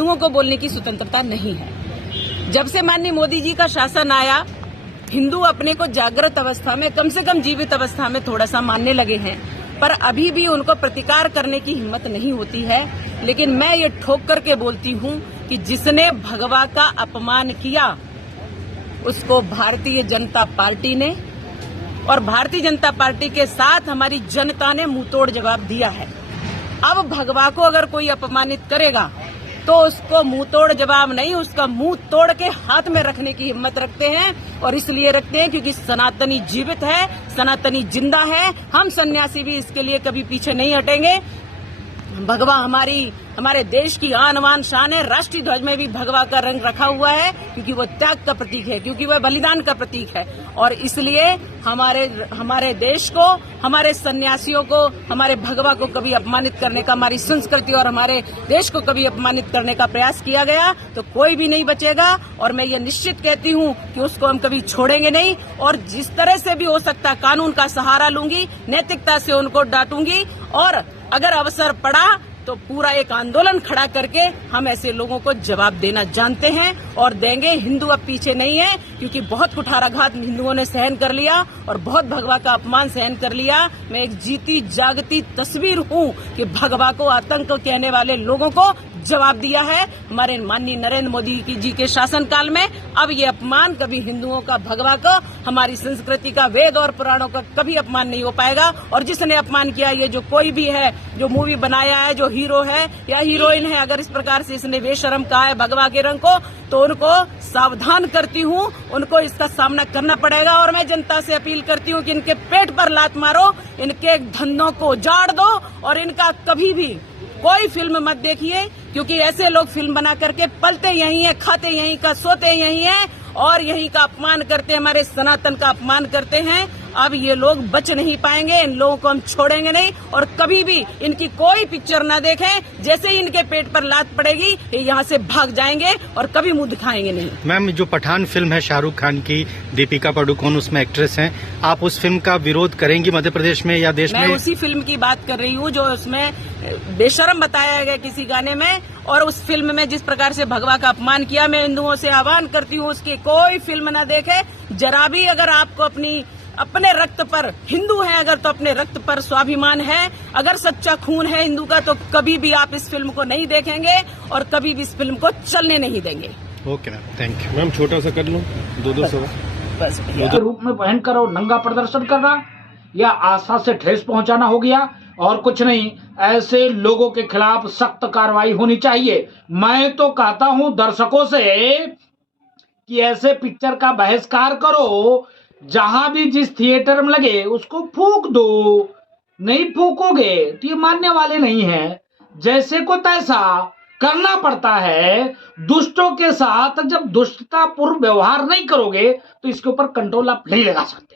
हिंदुओं को बोलने की स्वतंत्रता नहीं है। जब से माननीय मोदी जी का शासन आया, हिंदू अपने को जागृत अवस्था में, कम से कम जीवित अवस्था में थोड़ा सा मानने लगे हैं, पर अभी भी उनको प्रतिकार करने की हिम्मत नहीं होती है। लेकिन मैं ये ठोक करके बोलती हूँ कि जिसने भगवा का अपमान किया उसको भारतीय जनता पार्टी ने और भारतीय जनता पार्टी के साथ हमारी जनता ने मुंहतोड़ जवाब दिया है। अब भगवा को अगर कोई अपमानित करेगा तो उसको मुंहतोड़ जवाब नहीं, उसका मुंह तोड़ के हाथ में रखने की हिम्मत रखते हैं। और इसलिए रखते हैं क्योंकि सनातनी जीवित है, सनातनी जिंदा है। हम सन्यासी भी इसके लिए कभी पीछे नहीं हटेंगे। भगवा हमारे देश की आन बान शान है। राष्ट्रीय ध्वज में भी भगवा का रंग रखा हुआ है क्योंकि वो त्याग का प्रतीक है, क्योंकि वह बलिदान का प्रतीक है। और इसलिए हमारे देश को, हमारे सन्यासियों को, हमारे भगवा को कभी अपमानित करने का, हमारी संस्कृति और हमारे देश को कभी अपमानित करने का प्रयास किया गया तो कोई भी नहीं बचेगा। और मैं ये निश्चित कहती हूँ कि उसको हम कभी छोड़ेंगे नहीं। और जिस तरह से भी हो सकता कानून का सहारा लूंगी, नैतिकता से उनको डांटूंगी। और अगर अवसर पड़ा तो पूरा एक आंदोलन खड़ा करके हम ऐसे लोगों को जवाब देना जानते हैं और देंगे। हिंदू अब पीछे नहीं है क्योंकि बहुत कुठाराघात हिंदुओं ने सहन कर लिया और बहुत भगवा का अपमान सहन कर लिया। मैं एक जीती जागती तस्वीर हूँ कि भगवा को आतंक कहने वाले लोगों को जवाब दिया है हमारे माननीय नरेंद्र मोदी जी के शासनकाल में। अब ये अपमान कभी हिंदुओं का, भगवा का, हमारी संस्कृति का, वेद और पुराणों का कभी अपमान नहीं हो पाएगा। और जिसने अपमान किया, ये जो कोई भी है, जो मूवी बनाया है, जो हीरो है या हीरोइन है, अगर इस प्रकार से इसने बेशरम कहा है भगवा के रंग को, तो उनको सावधान करती हूँ, उनको इसका सामना करना पड़ेगा। और मैं जनता से अपील करती हूँ कि इनके पेट पर लात मारो, इनके धंधों को उजाड़ दो और इनका कभी भी कोई फिल्म मत देखिए क्योंकि ऐसे लोग फिल्म बना करके पलते यहीं हैं, खाते यहीं का, सोते यहीं हैं और यहीं का अपमान करते, हमारे सनातन का अपमान करते हैं। अब ये लोग बच नहीं पाएंगे, इन लोगों को हम छोड़ेंगे नहीं और कभी भी इनकी कोई पिक्चर न देखें। जैसे ही इनके पेट पर लात पड़ेगी ये यहाँ से भाग जाएंगे और कभी मुंह दिखाएंगे नहीं। मैम, जो पठान फिल्म है शाहरुख खान की, दीपिका पादुकोण उसमें एक्ट्रेस हैं, आप उस फिल्म का विरोध करेंगी मध्य प्रदेश में या देश में? मैं उसी फिल्म की बात कर रही हूँ जो उसमें बेशरम बताया गया किसी गाने में। और उस फिल्म में जिस प्रकार से भगवा का अपमान किया, मैं हिंदुओं से आह्वान करती हूँ उसकी कोई फिल्म न देखे। जरा भी अगर आपको अपने रक्त पर, हिंदू है अगर, तो अपने रक्त पर स्वाभिमान है, अगर सच्चा खून है हिंदू का, तो कभी भी आप इस फिल्म को नहीं देखेंगे और कभी भी इस फिल्म को चलने नहीं देंगे। Okay ma'am, thank you. Ma'am, छोटा सा कर लो, दो सवाल बस। रूप में पहनकर और नंगा प्रदर्शन करना या आस्था से ठेस पहुंचाना हो गया और कुछ नहीं। ऐसे लोगों के खिलाफ सख्त कार्रवाई होनी चाहिए। मैं तो कहता हूं दर्शकों से कि ऐसे पिक्चर का बहिष्कार करो, जहां भी जिस थिएटर में लगे उसको फूंक दो। नहीं फूकोगे तो ये मानने वाले नहीं है। जैसे को तैसा करना पड़ता है। दुष्टों के साथ जब दुष्टतापूर्ण व्यवहार नहीं करोगे तो इसके ऊपर कंट्रोल आप नहीं लगा सकते।